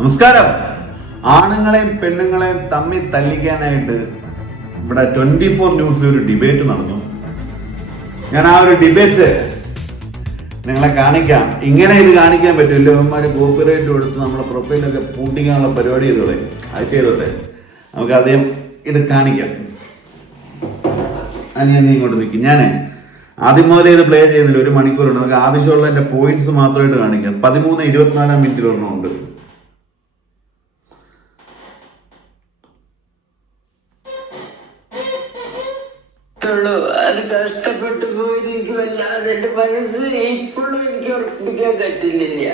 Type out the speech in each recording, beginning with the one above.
നമസ്കാരം. ആണുങ്ങളെയും പെണ്ണുങ്ങളെയും തമ്മിൽ തല്ലിക്കാനായിട്ട് ഇവിടെ 24 ന്യൂസിൽ ഒരു ഡിബേറ്റ് നടന്നു. ഞാൻ ആ ഒരു ഡിബേറ്റ് നിങ്ങളെ കാണിക്കാം. ഇങ്ങനെ ഇത് കാണിക്കാൻ പറ്റില്ല. ഇവന്മാർ കോപ്പിറൈറ്റ് കൊടുത്ത് നമ്മുടെ പ്രൊഫൈലൊക്കെ പൂട്ടിക്കാനുള്ള പരിപാടി ചെയ്തോളെ. അത് ചെയ്തോട്ടെ, നമുക്ക് ആദ്യം ഇത് കാണിക്കാം. ഞാൻ ഇങ്ങോട്ട് നിൽക്കും. ഞാൻ ആദ്യം മുതലേ ഇത് പ്ലേ ചെയ്യുന്നില്ല. 1 മണിക്കൂറുണ്ട്. നമുക്ക് ആവശ്യമുള്ള എൻ്റെ പോയിന്റ്സ് മാത്രമായിട്ട് കാണിക്കാം. 13:24 മിനിറ്റിൽ ഒരെണ്ണമുണ്ട്. അത് കഷ്ടപ്പെട്ടു പോയി. എനിക്ക് വല്ലാതെ എന്റെ മനസ്സ് ഇപ്പോഴും എനിക്ക് ഉറപ്പിക്കാൻ പറ്റില്ല.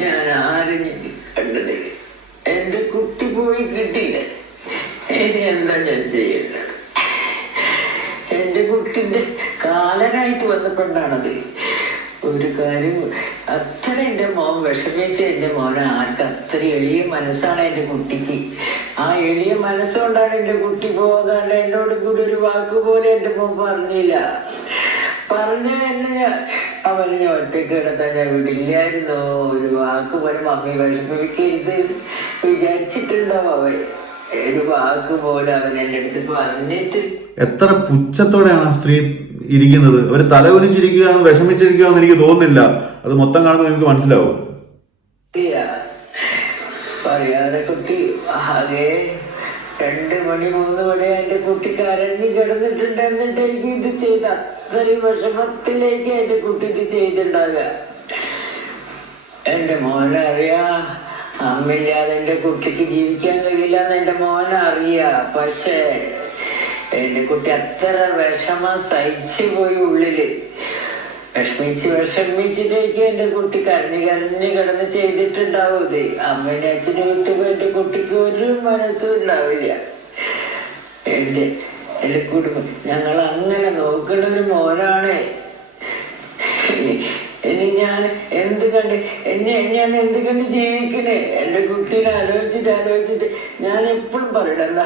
ഞാൻ ആരെയും കണ്ടത് എന്റെ കുട്ടി പോയി കിട്ടില്ല. ഇനി എന്താ ഞാൻ ചെയ്യേണ്ടത്? എന്റെ കുട്ടിന്റെ കാലനായിട്ട് വന്ന പെണ്ണാണത്. ഒരു കാര്യം, അത്ര എന്റെ മോൻ വിഷമിച്ച എന്റെ മോനെ ആർക്ക് അത്ര എളിയ മനസ്സാണ് എന്റെ കുട്ടിക്ക്. ആ എളിയ മനസ്സുകൊണ്ടാണ് എന്റെ കുട്ടി പോകാണ്ട് എന്നോട് കൂടി ഒരു വാക്ക് പോലെ എന്റെ മോൻ പറഞ്ഞില്ല. പറഞ്ഞ എന്നെ അവന് ഞാൻ ഒറ്റയ്ക്ക് കിടത്താൻ ഞാൻ വിടില്ലായിരുന്നോ. ഒരു വാക്ക് പോലെ മമ്മി വിഷമിക്കരുത് വിചാരിച്ചിട്ടുണ്ടാവും അവൻ. ഒരു വാക്ക് പോലെ അവൻ എന്റെ അടുത്ത് പറഞ്ഞിട്ട്. എത്ര പുച്ഛത്തോടെയാണ് ആ സ്ത്രീ ഇരിക്കുന്നത്. അവര് തലകുനിച്ചിരിക്കുകയാണ്, വിഷമിച്ചിരിക്കുകയാണെന്ന് എനിക്ക് തോന്നുന്നില്ല. അത് മൊത്തം കാണുമ്പോൾ എനിക്ക് മനസ്സിലാവും. പറയാതെ കുട്ടി ആകെ 2 മണി 3 മണി എന്റെ കുട്ടി കരഞ്ഞു കിടന്നിട്ടുണ്ട്. എന്നിട്ട് എനിക്ക് ഇത് ചെയ്ത് അത്രയും വിഷമത്തിലേക്ക് എന്റെ കുട്ടി ഇത് ചെയ്തിട്ടുണ്ടാകുക. എന്റെ മോനെ അറിയാ, അമ്മയില്ലാതെ എന്റെ കുട്ടിക്ക് ജീവിക്കാൻ കഴിയില്ല എന്ന് എന്റെ മോനെ അറിയാ. പക്ഷേ എന്റെ കുട്ടി അത്ര വിഷമം സഹിച്ചു പോയി. ഉള്ളില് വിഷമിച്ചിട്ടേക്ക് എന്റെ കുട്ടി കരഞ്ഞു കിടന്ന് ചെയ്തിട്ടുണ്ടാവും. ഇത് അമ്മേനെ അച്ഛനെ വിട്ട് എന്റെ കുട്ടിക്ക് ഒരു മനസ്സും ഉണ്ടാവില്ല. എന്റെ കുടുംബം ഞങ്ങൾ അങ്ങനെ നോക്കുന്ന ഒരു മോനാണ്. ഇനി ഞാൻ എന്ത് കണ്ട് ഞാൻ എന്ത് കണ്ട് ജീവിക്കണേ? എന്റെ കുട്ടീനെ ആലോചിച്ചിട്ട് ഞാൻ എപ്പോഴും പറയണല്ല,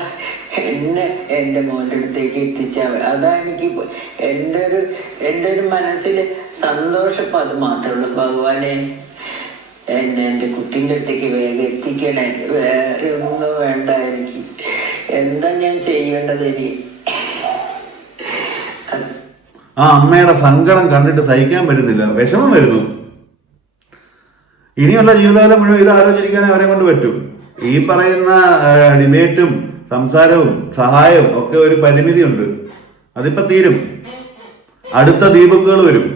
എന്നെ എന്റെ മോന്റെ അടുത്തേക്ക് എത്തിച്ചാൽ അതാ എനിക്ക് എന്റെ ഒരു മനസ്സിൽ സന്തോഷം. അത് മാത്രമേ ഉള്ളൂ. ഭഗവാനെ എന്നെ എന്റെ കുട്ടീൻ്റെ അടുത്തേക്ക് വേഗം എത്തിക്കണേ. വേറെ ഒന്നും വേണ്ട എനിക്ക്. എന്താ ഞാൻ ചെയ്യേണ്ടത്? എനിക്ക് ആ അമ്മയുടെ സങ്കടം കണ്ടിട്ട് സഹിക്കാൻ പറ്റുന്നില്ല. വിഷമം വരുന്നു. ഇനിയുള്ള ജീവിതകാലം മുഴുവൻ ഇത് ആലോചിക്കാനേ അവരെ കൊണ്ട് പറ്റും. ഈ പറയുന്ന ഡിബേറ്റും സംസാരവും സഹായവും ഒക്കെ ഒരു പരിമിതിയുണ്ട്. അതിപ്പോ തീരും. അടുത്ത ദീപക്കുകൾ വരും.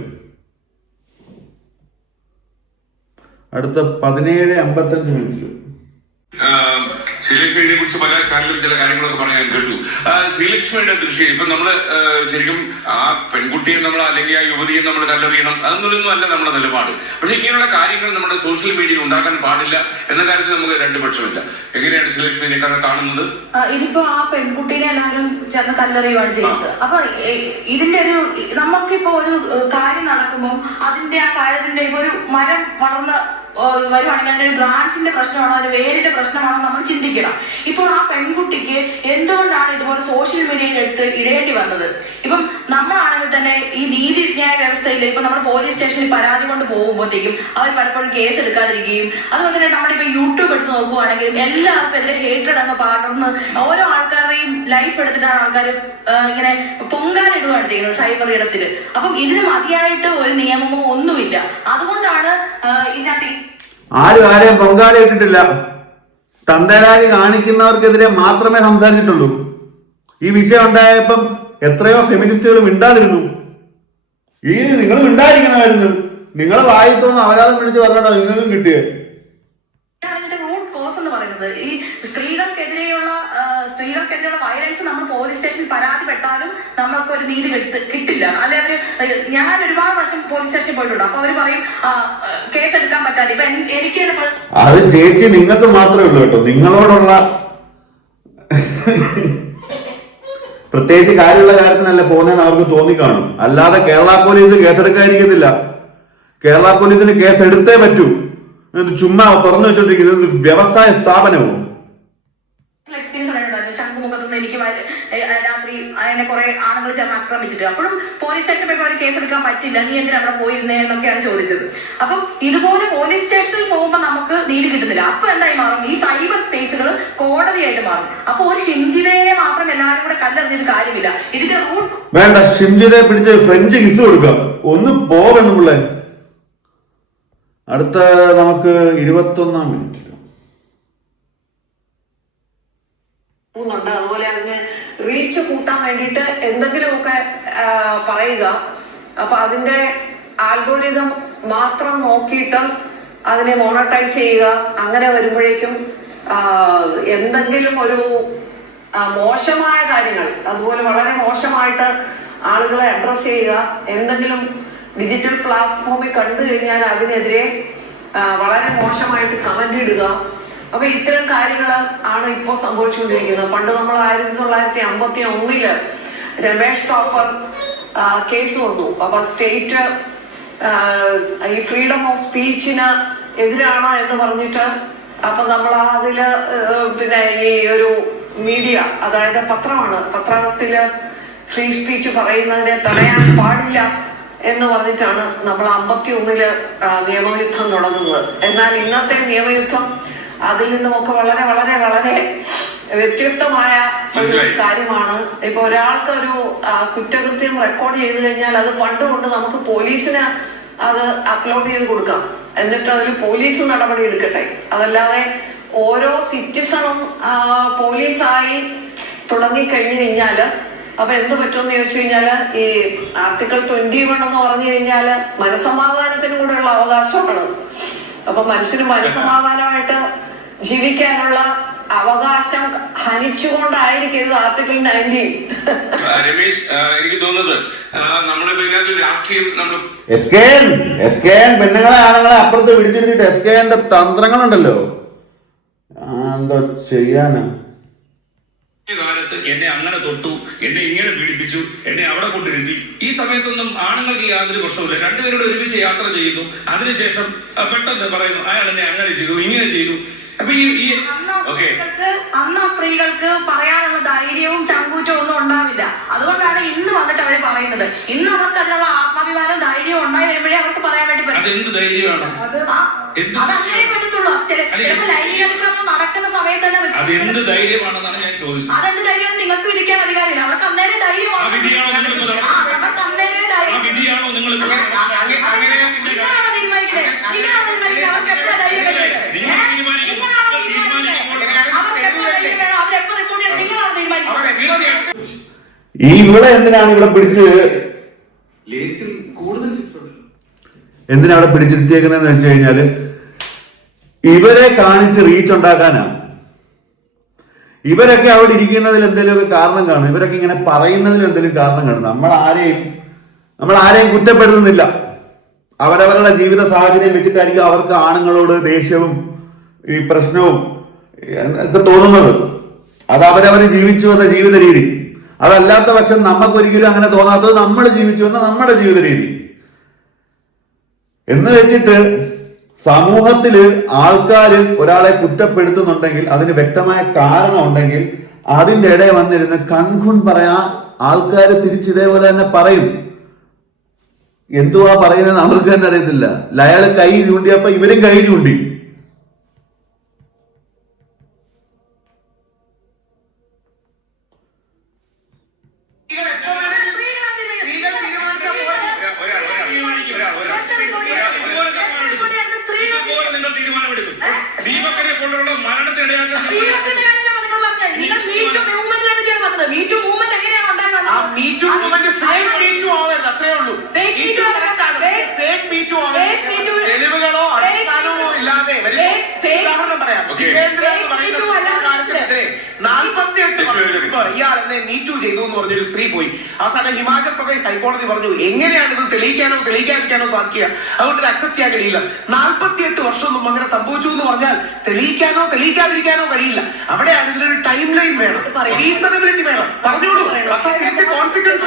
അടുത്ത 17:55 മിനിറ്റിൽ ശ്രീലക്ഷ്മിയെ കുറിച്ച് പല ചില കാര്യങ്ങളൊക്കെ പറയാൻ കേട്ടു. ശ്രീലക്ഷ്മിയുടെ ദൃശ്യം ഇപ്പൊ നമ്മള് ശരിക്കും ആ പെൺകുട്ടിയെ നമ്മൾ അല്ലെങ്കിൽ ആ യുവതിയെ നമ്മൾ കല്ലെറിയണം അതൊന്നും അല്ല നമ്മുടെ നിലപാട്. പക്ഷെ ഇങ്ങനെയുള്ള കാര്യങ്ങൾ നമ്മുടെ സോഷ്യൽ മീഡിയയിൽ ഉണ്ടാക്കാൻ പാടില്ല എന്ന കാര്യത്തിൽ നമുക്ക് 2 പക്ഷമില്ല. എങ്ങനെയാണ് ശ്രീലക്ഷ്മിനെ കാണുന്നത്? ഇതിപ്പോ ആ പെൺകുട്ടീനെ എല്ലാവരും ചേർന്ന് കല്ലെറിയുകയാണ് ചെയ്യുന്നത്. അപ്പൊ ഇതിന്റെ ഒരു നമുക്കിപ്പോ ഒരു കാര്യം നടക്കുമ്പോൾ അതിന്റെ ആ കാര്യത്തിന്റെ ഇപ്പൊ ഒരു മരം വളർന്ന് വരുവാണെങ്കിൽ അതിന്റെ ഒരു ബ്രാഞ്ചിന്റെ പ്രശ്നമാണോ അതിന്റെ വേരിന്റെ പ്രശ്നമാണോ നമ്മൾ ചിന്തിക്കണം. ഇപ്പോൾ ആ പെൺകുട്ടിക്ക് എന്തുകൊണ്ടാണ് ഇതുപോലെ സോഷ്യൽ മീഡിയയിൽ എടുത്ത് ഇടയേണ്ടി വന്നത്? ഇപ്പം നമ്മളാണെങ്കിൽ തന്നെ ഈ നീതിന്യായ വ്യവസ്ഥയിൽ ഇപ്പൊ നമ്മൾ പോലീസ് സ്റ്റേഷനിൽ പരാതി കൊണ്ട് പോകുമ്പോഴത്തേക്കും അവർ പലപ്പോഴും കേസ് എടുക്കാതിരിക്കുകയും, അതുപോലെ തന്നെ നമ്മളിപ്പോ യൂട്യൂബ് എടുത്ത് നോക്കുവാണെങ്കിലും എല്ലാവർക്കും എതിരെ ഹേറ്റഡ് അങ്ങ് പടർന്ന് ഓരോ ആൾക്കാരുടെയും ലൈഫ് എടുത്തിട്ടാണ് ആൾക്കാർ ഇങ്ങനെ പൊങ്കാലിടുകയാണ് ചെയ്യുന്നത് സൈബർ ഇടത്തില്. അപ്പം ഇതിന് മതിയായിട്ട് ഒരു നിയമമോ ഒന്നുമില്ല. അതുകൊണ്ടാണ് ഇതിനകത്ത് ആരും ആരെയും പൊങ്കാല ഇട്ടിട്ടില്ല. തന്തരാരി കാണിക്കുന്നവർക്കെതിരെ മാത്രമേ സംസാരിച്ചിട്ടുള്ളൂ. ഈ വിഷയം ഉണ്ടായപ്പം എത്രയോ ഫെമിനിസ്റ്റുകൾ മിണ്ടാതിരുന്നു. നിങ്ങൾ മിണ്ടായിരിക്കണമായിരുന്നു. നിങ്ങളെ വായിത്തോന്ന് അപരാധം വിളിച്ച് പറഞ്ഞാൽ നിങ്ങൾക്കും കിട്ടിയേ. റൂട്ട് കോസ് എന്ന് പറയുന്നത് ഈ സ്ത്രീകൾക്കെതിരെയുള്ള വയലൻസ് നമ്മൾ പോലീസ് സ്റ്റേഷനിൽ പരാതിപ്പെട്ടാലും നമ്മൾക്ക് ഒരു നീതി കിട്ടില്ല. അല്ലെ അവര് ഞാൻ ഒരുപാട് വർഷം പോലീസ് സ്റ്റേഷനിൽ പോയിട്ടുണ്ട്. അപ്പൊ അവര് പറയും കേസ് എടുക്കാൻ പറ്റാതെ. ഇപ്പൊ എനിക്ക് അത് ചേച്ചി നിങ്ങൾക്ക് മാത്രമേ ഉള്ളൂ കേട്ടോ. നിങ്ങളോടുള്ള പ്രത്യേകിച്ച് കാര്യമുള്ള കാര്യത്തിനല്ല പോകുന്നതെന്ന് അവർക്ക് തോന്നിക്കാണും. അല്ലാതെ കേരള പോലീസ് കേസെടുക്കാതിരിക്കത്തില്ല. കേരള പോലീസിന് കേസ് എടുത്തേ പറ്റൂ. ചുമ്മാ തുറന്നു വെച്ചോണ്ടിരിക്കുന്നത് വ്യവസായ സ്ഥാപനവും. എക്സ്പീരിയൻസ് ഉണ്ടായിരുന്നു. ശംഖുമുഖത്തുനിന്ന് എനിക്ക് രാത്രി അതിനെ കുറെ ആണുങ്ങൾ ചേർന്ന് ആക്രമിച്ചിട്ട്. അപ്പോഴും പോലീസ് സ്റ്റേഷനിൽ പോയപ്പോൾ അവർ കേസെടുക്കാൻ പറ്റില്ല, നീ എന്തിനാ അവിടെ പോയിരുന്നേ എന്നൊക്കെയാണ് ചോദിച്ചത്. അപ്പം ഇതുപോലെ പോലീസ് സ്റ്റേഷനിൽ പോകുമ്പോൾ നമുക്ക് നീതി കിട്ടുന്നില്ല. അപ്പൊ എന്തായി മാറും? ഈ സൈബർ സ്പേസുകൾ കോടതിയായിട്ട് മാറും. അപ്പൊ ഒരു ഷിംജിതയെ മാത്രം എല്ലാവരും കൂടെ കല്ലെറിഞ്ഞിട്ട് കാര്യമില്ല. ഇതിന്റെ റൂട്ട് വേണ്ട, ഷിംജിതയെ പിടിച്ച് ഫ്രഞ്ച് കിസ് കൊടുക്കാം. ഒന്ന് പോകണമെന്നുള്ളേ. അടുത്ത നമുക്ക് 21-ാം മിനിറ്റ്. അതുപോലെ അതിന് റീച്ച് കൂട്ടാൻ വേണ്ടിയിട്ട് എന്തെങ്കിലുമൊക്കെ പറയുക. അപ്പൊ അതിന്റെ ആൽഗോരിതം മാത്രം നോക്കിയിട്ട് അതിനെ മോണറ്റൈസ് ചെയ്യുക. അങ്ങനെ വരുമ്പോഴേക്കും എന്തെങ്കിലും ഒരു മോശമായ കാര്യങ്ങൾ, അതുപോലെ വളരെ മോശമായിട്ട് ആളുകളെ അഡ്രസ് ചെയ്യുക, എന്തെങ്കിലും ഡിജിറ്റൽ പ്ലാറ്റ്ഫോമിൽ കണ്ടു കഴിഞ്ഞാൽ അതിനെതിരെ വളരെ മോശമായിട്ട് കമന്റ് ഇടുക. അപ്പൊ ഇത്തരം കാര്യങ്ങൾ ആണ് ഇപ്പോൾ സംഭവിച്ചുകൊണ്ടിരിക്കുന്നത്. പണ്ട് നമ്മൾ 1951 രമേഷ് തോപ്പർ കേസ് വന്നു. അപ്പൊ സ്റ്റേറ്റ് ഈ ഫ്രീഡം ഓഫ് സ്പീച്ചിന് എതിരാണ് എന്ന് പറഞ്ഞിട്ട് അപ്പൊ നമ്മൾ അതില് പിന്നെ ഈ ഒരു മീഡിയ, അതായത് പത്രമാണ്, പത്രത്തില് ഫ്രീ സ്പീച്ച് പറയുന്നതിനെ തടയാൻ പാടില്ല എന്ന് പറഞ്ഞിട്ടാണ് നമ്മൾ 51 നിയമയുദ്ധം തുടങ്ങുന്നത്. എന്നാൽ ഇന്നത്തെ നിയമയുദ്ധം അതിൽ നിന്നുമൊക്കെ വളരെ വളരെ വളരെ വ്യത്യസ്തമായ ഒരു കാര്യമാണ്. ഇപ്പൊ ഒരാൾക്ക് ഒരു കുറ്റകൃത്യം റെക്കോർഡ് ചെയ്ത് കഴിഞ്ഞാൽ അത് പണ്ടുകൊണ്ട് നമുക്ക് പോലീസിന് അത് അപ്ലോഡ് ചെയ്ത് കൊടുക്കാം, എന്നിട്ട് അതിൽ പോലീസ് നടപടി എടുക്കട്ടെ. അതല്ലാതെ ഓരോ സിറ്റിസണും പോലീസായി തുടങ്ങി കഴിഞ്ഞു കഴിഞ്ഞാല് അപ്പൊ എന്ത് പറ്റുമെന്ന് ചോദിച്ചു കഴിഞ്ഞാല് ഈ ആർട്ടിക്കിൾ 21 എന്ന് പറഞ്ഞു കഴിഞ്ഞാല് മനസ്സമാധാനത്തിനും കൂടെയുള്ള അവകാശമാണ്. അപ്പൊ മനുഷ്യന് മനസ്സമാധാനമായിട്ട് ജീവിക്കാനുള്ള അവകാശം ഹനിച്ചുകൊണ്ടായിരിക്കരുത് ആർട്ടിക്കിൾ 19. രമേശ്, എനിക്ക് തോന്നുന്നത് നമ്മളിപ്പോ ഇതിനകത്ത് രാഷ്ട്രീയം പെണ്ണുങ്ങളെ ആണുങ്ങളെ അപ്പുറത്ത് പിടിച്ചിരുത്തിട്ട് എസ്കെന്റെ തന്ത്രങ്ങളുണ്ടല്ലോ, എന്തോ ചെയ്യാനാ. കാലത്ത് എന്നെ അങ്ങനെ തൊട്ടു, എന്നെ ഇങ്ങനെ പീഡിപ്പിച്ചു, എന്നെ അവിടെ കൊണ്ടിരുത്തി. ഈ സമയത്തൊന്നും ആണുങ്ങൾക്ക് യാതൊരു പ്രശ്നമില്ല. രണ്ടുപേരോട് ഒരുമിച്ച് യാത്ര ചെയ്യുന്നു. അതിനുശേഷം പെട്ടെന്ന് പറയുന്നു അയാൾ എന്നെ അങ്ങനെ ചെയ്തു, ഇങ്ങനെ ചെയ്തു. അപ്പൊ അന്ന് സ്ത്രീകൾക്ക് പറയാനുള്ള ധൈര്യവും ചങ്കൂറ്റവും ഒന്നും ഉണ്ടാവില്ല. അതുകൊണ്ടാണ് ഇന്ന് വന്നിട്ട് അവര് പറയുന്നത്. ഇന്ന് അവർക്ക് അതിനുള്ള ആത്മാഭിമാനവും ധൈര്യവും ഉണ്ടായി വരുമ്പോഴേ അവർക്ക് പറയാൻ വേണ്ടി പറ്റും. അതെന്ത് ധൈര്യമാണ്? അതങ്ങനെ പറ്റത്തുള്ളൂ. ചിലപ്പോൾ ലൈംഗിക അതിക്രമം നടക്കുന്ന സമയത്ത് തന്നെ അതെന്ത് ധൈര്യമാണെന്നാണ് ഞാൻ ചോദിച്ചത്. അതെന്ത് ധൈര്യം നിങ്ങൾക്ക് വിധിക്കാൻ അധികാരമില്ല. അവർക്ക് അന്നേരം ധൈര്യമാണ്. അവർക്ക് അന്നേരം ധൈര്യം. വിധിയാണോ നിങ്ങൾ ഇവിടെ എന്തിനാണ് ഇവിടെ പിടിച്ച് എന്തിനാ അവിടെ പിടിച്ചിരുത്തിയേക്കുന്നതെന്ന് വെച്ച് കഴിഞ്ഞാല് ഇവരെ കാണിച്ച് റീച്ച് ഉണ്ടാക്കാനാണ്. ഇവരൊക്കെ അവിടെ ഇരിക്കുന്നതിൽ എന്തെങ്കിലുമൊക്കെ കാരണം കാണും. ഇവരൊക്കെ ഇങ്ങനെ പറയുന്നതിൽ എന്തെങ്കിലും കാരണം കാണും. നമ്മൾ ആരെയും കുറ്റപ്പെടുത്തുന്നില്ല. അവരവരുടെ ജീവിത സാഹചര്യം വെച്ചിട്ടായിരിക്കും അവർക്ക് ആണുങ്ങളോട് ദേഷ്യവും ഈ പ്രശ്നവും ഒക്കെ തോന്നുന്നത്. അത് അവരവർ ജീവിച്ചു വന്ന ജീവിത രീതി. അതല്ലാത്ത പക്ഷം നമുക്കൊരിക്കലും അങ്ങനെ തോന്നാത്തത് നമ്മൾ ജീവിച്ചു വന്ന നമ്മുടെ ജീവിത രീതി എന്ന് വെച്ചിട്ട് സമൂഹത്തില് ആൾക്കാർ ഒരാളെ കുറ്റപ്പെടുത്തുന്നുണ്ടെങ്കിൽ അതിന് വ്യക്തമായ കാരണം ഉണ്ടെങ്കിൽ അതിന്റെ ഇടയിൽ വന്നിരുന്ന് കൺകുൺ പറയാ ആൾക്കാർ തിരിച്ചിതേപോലെ തന്നെ പറയും. എന്തുവാ പറയുന്നതെന്ന് അവർക്ക് തന്നെ അറിയത്തില്ല. അയാൾ കൈ ചൂണ്ടിയപ്പോ ഇവരും കൈ ചൂണ്ടി. ദീപകരെ കൊണ്ടുള്ള മരണത്തിനിടയാക്കുന്ന തെളിവുകളോ അടിസ്ഥാനമോ ഇല്ലാതെ ഉദാഹരണം പറയാം. ജിതേന്ദ്ര എന്ന് പറയുന്ന കാര്യത്തിനെതിരെ 48 വർഷം മുമ്പ് ഇയാൾ എന്നെ മീറ്റു ചെയ്തു എന്ന് പറഞ്ഞൊരു സ്ത്രീ പോയി. അവസാനം ഹിമാചൽ പ്രദേശ് ഹൈക്കോടതി പറഞ്ഞു എങ്ങനെയാണ് ഇത് തെളിയിക്കാതിരിക്കാനോ സാധിക്കുക, അതുകൊണ്ട് അക്സെപ്റ്റ് ചെയ്യാൻ കഴിയില്ല. 48 വർഷം മുമ്പ് അങ്ങനെ സംഭവിച്ചു എന്ന് പറഞ്ഞാൽ തെളിയിക്കാതിരിക്കാനോ കഴിയില്ല. അവിടെയാണ് ഇതിനൊരു ടൈം ലൈൻ വേണം, റീസണബിലിറ്റി വേണം. പറഞ്ഞോളൂ, പക്ഷേ തിരിച്ച് കോൺസിക്വൻസ്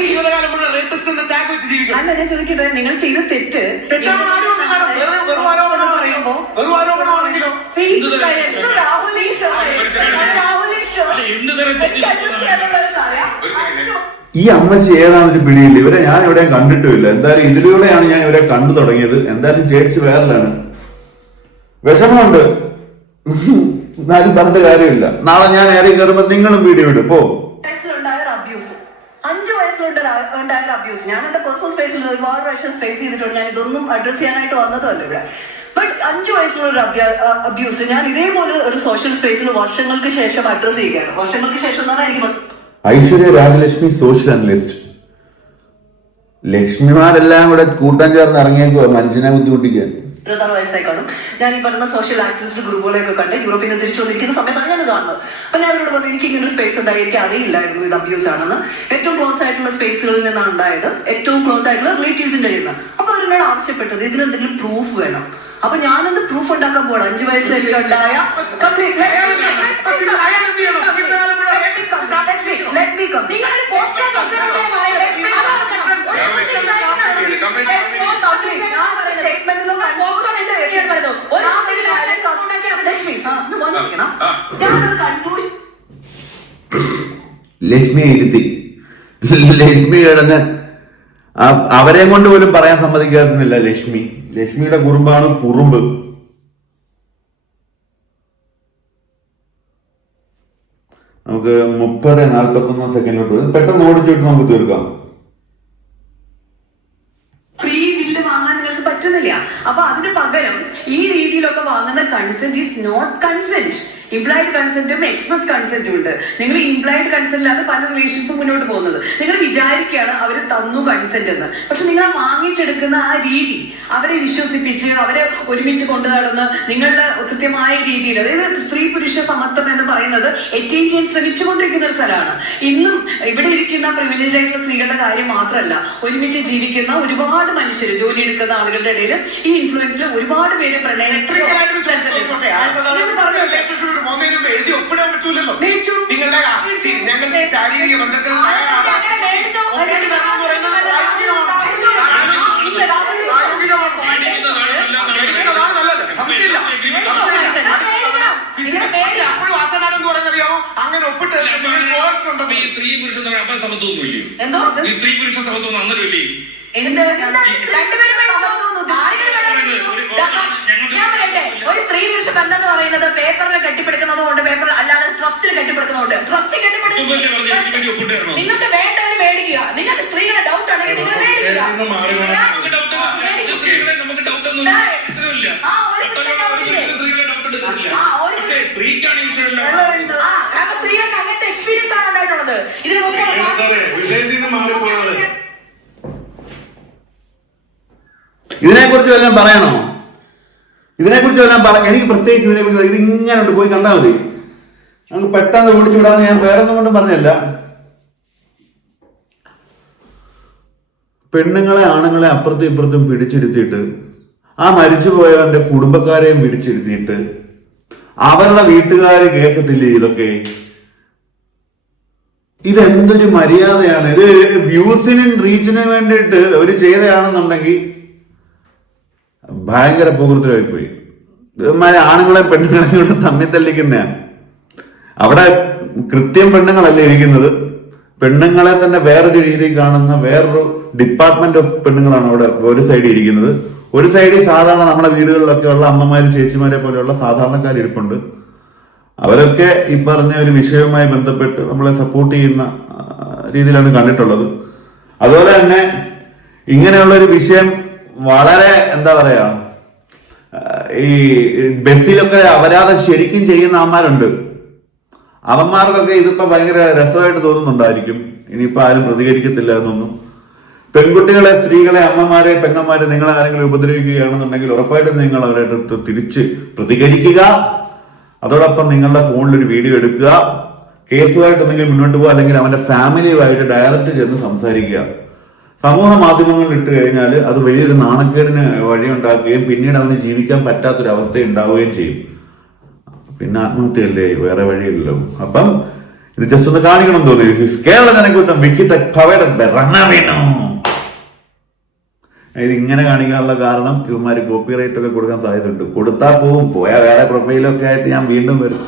ജീവിതകാലം മുഴുവൻ റേപ്പിസ്റ്റ് എന്ന ടാഗ് വെച്ച് ജീവിക്കണം. അല്ല, ഞാൻ ചോദിക്കട്ടെ, നിങ്ങൾ ചെയ്ത തെറ്റാണ് വെറും ആരോപണമാണെങ്കിലോ ഫേസ്ബുക്ക് എനിക്ക് അഡ്രസ് ചെയ്യാനുള്ളത് അറിയാം. ഈ അമ്മച്ചി ഏതാണെന്നൊരു പിടിയില്ല. ഇവരെ ഞാൻ എവിടെയും കണ്ടിട്ടുമില്ല. എന്തായാലും ഇതിലൂടെയാണ് ഞാൻ ഇവരെ കണ്ടു തുടങ്ങിയത്. എന്തായാലും ചേച്ചി വേറെയാണ്, വിഷമമുണ്ട്. എന്നാലും പറഞ്ഞിട്ട് കാര്യമില്ല. നാളെ ഞാൻ ഏറെ കയറുമ്പോ നിങ്ങളും വീഡിയോ ഇടും. പോ. 5 വയസ്സിലുണ്ടായ അബ്യൂസ് ഞാൻ എന്റെ പേഴ്സണൽ സ്പേസിൽ ഒരുപാട് പ്രാവശ്യം ഫേസ് ചെയ്തിട്ടുണ്ട്. ഞാൻ ഇതൊന്നും അഡ്രസ് ചെയ്യാനായിട്ട് വന്നതല്ല ഇവിടെ. ബട്ട് 5 വയസ്സിലുള്ള അബ്യൂസ് ഞാൻ ഇതേപോലെ ഒരു സോഷ്യൽ സ്പേസിൽ വർഷങ്ങൾക്ക് ശേഷം അഡ്രസ് ചെയ്യുകയാണ്. വർഷങ്ങൾക്ക് ശേഷം എന്നാണ് എനിക്ക് ഐശ്വര്യ രാജലക്ഷ്മി, സോഷ്യൽ അനലിസ്റ്റ്. ലക്ഷ്മിമാരെല്ലാം കൂടെ കൂട്ടാൻ ചേർന്ന് ഇറങ്ങിയേക്കോ മനുഷ്യനെ ബുദ്ധിമുട്ടിക്കാൻ. 26 വയസ്സായി കാണും. ഞാൻ ഈ പറഞ്ഞ സോഷ്യൽ ആക്ടിവിസ്റ്റ് ഗ്രൂപ്പുകളെയൊക്കെ കണ്ട് യൂറോപ്പിൽ നിന്ന് തിരിച്ചു വന്നിരിക്കുന്ന സമയത്താണ് ഞാൻ കാണുന്നത്. അപ്പൊ ഞാൻ അവരോട് പറഞ്ഞു എനിക്ക് ഇങ്ങനെ ഒരു സ്പേസ് ഉണ്ടായി, എനിക്ക് അറിയില്ലായിരുന്നു ഇത് അബ്യൂസ് ആണെന്ന്. ഏറ്റവും ക്ലോസ് ആയിട്ടുള്ള സ്പേസുകളിൽ നിന്നാണ് ഉണ്ടായത്, ഏറ്റവും ക്ലോസ് ആയിട്ടുള്ള റിലേറ്റീവ്സിന്റെ നിന്ന്. അപ്പൊ അവരോട് ആവശ്യപ്പെട്ടത് ഇതിനെന്തെങ്കിലും പ്രൂഫ് വേണം. അപ്പൊ ഞാനെന്ത് പ്രൂഫ് ഉണ്ടാക്കാൻ പോകണം? 5 വയസ്സിലേക്ക് ഉണ്ടായ ലക്ഷ്മി ഇരുത്തി. ലക്ഷ്മി കിടന്ന് അവരെ കൊണ്ട് പോലും പറയാൻ സമ്മതിക്കാറുന്നില്ല. ലക്ഷ്മിയുടെ കുറുമ്പാണ് കുറുമ്പ്. നമുക്ക് 30-41 സെക്കൻഡിലോട്ട് പെട്ടെന്ന് ഓടിച്ചിട്ട് നമുക്ക് തീർക്കാം. ഫ്രീ വില്ല് വാങ്ങാൻ നിങ്ങൾക്ക് പറ്റുന്നില്ല. അപ്പൊ അതിന് പകരം ഈ രീതിയിലൊക്കെ വാങ്ങുന്ന consent is not consent. Implied കൺസെന്റും എക്സ്പ്രസ് കൺസെന്റും ഉണ്ട്. നിങ്ങൾ ഇംപ്ലൈഡ് കൺസെന്റിലാണ് പല റിലേഷൻസും മുന്നോട്ട് പോകുന്നത്. നിങ്ങൾ വിചാരിക്കുകയാണ് അവർ തന്നു കൺസെന്റ് എന്ന്. പക്ഷെ നിങ്ങൾ വാങ്ങിച്ചെടുക്കുന്ന ആ രീതി, അവരെ വിശ്വസിപ്പിച്ച് അവരെ ഒരുമിച്ച് കൊണ്ടു നടന്ന് നിങ്ങളുടെ കൃത്യമായ രീതിയിൽ, അതായത് സ്ത്രീ പുരുഷ സമത്വം എന്ന് പറയുന്നത് അറ്റൈൻ ചെയ്യാൻ ശ്രമിച്ചുകൊണ്ടിരിക്കുന്ന ഒരു സ്ഥലമാണ്. ഇന്നും ഇവിടെ ഇരിക്കുന്ന പ്രിവിലേജ് ആയിട്ടുള്ള സ്ത്രീകളുടെ കാര്യം മാത്രമല്ല, ഒരുമിച്ച് ജീവിക്കുന്ന ഒരുപാട് മനുഷ്യർ, ജോലി എടുക്കുന്ന ആളുകളുടെ ഇടയിൽ ഈ ഇൻഫ്ലുവൻസിൽ ഒരുപാട് പേര് എഴുതി ഒപ്പിടാൻ പറ്റൂലല്ലോ. നിങ്ങളുടെ ഞങ്ങൾ ശാരീരിക ബന്ധത്തിന് അങ്ങനെ ഒപ്പിട്ട് സ്ത്രീ പുരുഷ സമത്വമൊന്നുമില്ലേ? ഈ സ്ത്രീ പുരുഷ സമത്വം അന്നേരമില്ലേ? ഒരു സ്ത്രീ പുരുഷ ബന്ധം എന്ന് പറയുന്നത് പേപ്പറിൽ കെട്ടിപ്പിടിക്കുന്നതുകൊണ്ട്, പേപ്പർ അല്ലാതെ ട്രസ്റ്റിൽ കെട്ടിപ്പിടിക്കുന്നതുകൊണ്ട്, ട്രസ്റ്റ് കെട്ടിപ്പിടിക്കുന്നു. നിങ്ങൾക്ക് വേണ്ടവർ മേടിക്കുക. നിങ്ങൾക്ക് സ്ത്രീകളുടെ ഡൗട്ട് ആണെങ്കിൽ നിങ്ങൾ മേടിക്കുക. സ്ത്രീകൾക്ക് അങ്ങനത്തെ എക്സ്പീരിയൻസ് ആണ് ഉണ്ടായിട്ടുള്ളത്. ഇതിന് ഇതിനെക്കുറിച്ച് വല്ലതും പറയണോ? ഇതിനെക്കുറിച്ച് വല്ലതും എനിക്ക് പ്രത്യേകിച്ച് ഇതിനെക്കുറിച്ച് ഇതിങ്ങനെ പോയി കണ്ടാൽ മതി. നമുക്ക് പെട്ടെന്ന് ഓടിച്ചു വിടാന്ന് ഞാൻ വേറൊന്നും കൊണ്ടും പറഞ്ഞല്ല. പെണ്ണുങ്ങളെ ആണുങ്ങളെ അപ്പുറത്തും ഇപ്പുറത്തും പിടിച്ചിരുത്തിയിട്ട്, ആ മരിച്ചുപോയവന്റെ കുടുംബക്കാരെയും പിടിച്ചിരുത്തിയിട്ട്, അവരുടെ വീട്ടുകാര് കേൾക്കത്തില്ലേ ഇതൊക്കെ? ഇതെന്തൊരു മര്യാദയാണ് ഇത്? വ്യൂസിനും റീച്ചിനും വേണ്ടിയിട്ട് അവര് ചെയ്തതാണെന്നുണ്ടെങ്കിൽ ഭയങ്കര പൂകൃതരായി പോയി. ആണുങ്ങളെ പെണ്ണുങ്ങളെ കൂടെ തമ്മിൽ തല്ലിക്കുന്നതാണ്. അവിടെ കൃത്യം പെണ്ണുങ്ങളല്ലേ ഇരിക്കുന്നത്. പെണ്ണുങ്ങളെ തന്നെ വേറൊരു രീതിയിൽ കാണുന്ന വേറൊരു ഡിപ്പാർട്ട്മെന്റ് ഓഫ് പെണ്ണുങ്ങളാണ് അവിടെ ഒരു സൈഡിൽ ഇരിക്കുന്നത്. ഒരു സൈഡിൽ സാധാരണ നമ്മുടെ വീടുകളിലൊക്കെ ഉള്ള അമ്മമാര്, ചേച്ചിമാരെ പോലെയുള്ള സാധാരണക്കാർ ഇരിപ്പുണ്ട്. അവരൊക്കെ ഈ പറഞ്ഞ ഒരു വിഷയവുമായി ബന്ധപ്പെട്ട് നമ്മളെ സപ്പോർട്ട് ചെയ്യുന്ന രീതിയിലാണ് കണ്ടിട്ടുള്ളത്. അതുപോലെ തന്നെ ഇങ്ങനെയുള്ള ഒരു വിഷയം വളരെ എന്താ പറയാ, ഈ ബസ്സിലൊക്കെ അപരാധം ശരിക്കും ചെയ്യുന്ന അമ്മമാരുണ്ട്. അവന്മാർക്കൊക്കെ ഇതിപ്പോ ഭയങ്കര രസമായിട്ട് തോന്നുന്നുണ്ടായിരിക്കും. ഇനിയിപ്പോ ആരും പ്രതികരിക്കത്തില്ല എന്നൊന്നും. പെൺകുട്ടികളെ, സ്ത്രീകളെ, അമ്മമാരെ, പെങ്ങന്മാരെ നിങ്ങൾ ആരെങ്കിലും ഉപദ്രവിക്കുകയാണെന്നുണ്ടെങ്കിൽ ഉറപ്പായിട്ടും നിങ്ങൾ അവരുടെ അടുത്ത് തിരിച്ച് പ്രതികരിക്കുക. അതോടൊപ്പം നിങ്ങളുടെ ഫോണിൽ ഒരു വീഡിയോ എടുക്കുക. കേസുമായിട്ട് എന്തെങ്കിലും മുന്നോട്ട് പോകുക, അല്ലെങ്കിൽ അവന്റെ ഫാമിലിയുമായിട്ട് ഡയറക്റ്റ് ചെന്ന് സംസാരിക്കുക. സമൂഹ മാധ്യമങ്ങളിൽ ഇട്ട് കഴിഞ്ഞാൽ അത് വലിയൊരു നാണക്കേടിന് വഴിയുണ്ടാക്കുകയും പിന്നീട് അവന് ജീവിക്കാൻ പറ്റാത്തൊരവസ്ഥ ഉണ്ടാവുകയും ചെയ്യും. പിന്നെ ആത്മഹത്യയല്ലേ, വേറെ വഴിയില്ലല്ലോ. അപ്പം ഇത് ജസ്റ്റ് ഒന്ന് കാണിക്കണം തോന്നി. കേരള ജനക്കൂട്ടം ഇത് ഇങ്ങനെ കാണിക്കാനുള്ള കാരണം ഇവന്മാര് കോപ്പിറൈറ്റ് ഒക്കെ കൊടുക്കാൻ സാധ്യതയുണ്ട്. കൊടുത്താൽ പോവും. പോയാൽ വേറെ പ്രൊഫൈലൊക്കെ ആയിട്ട് ഞാൻ വീണ്ടും വരും.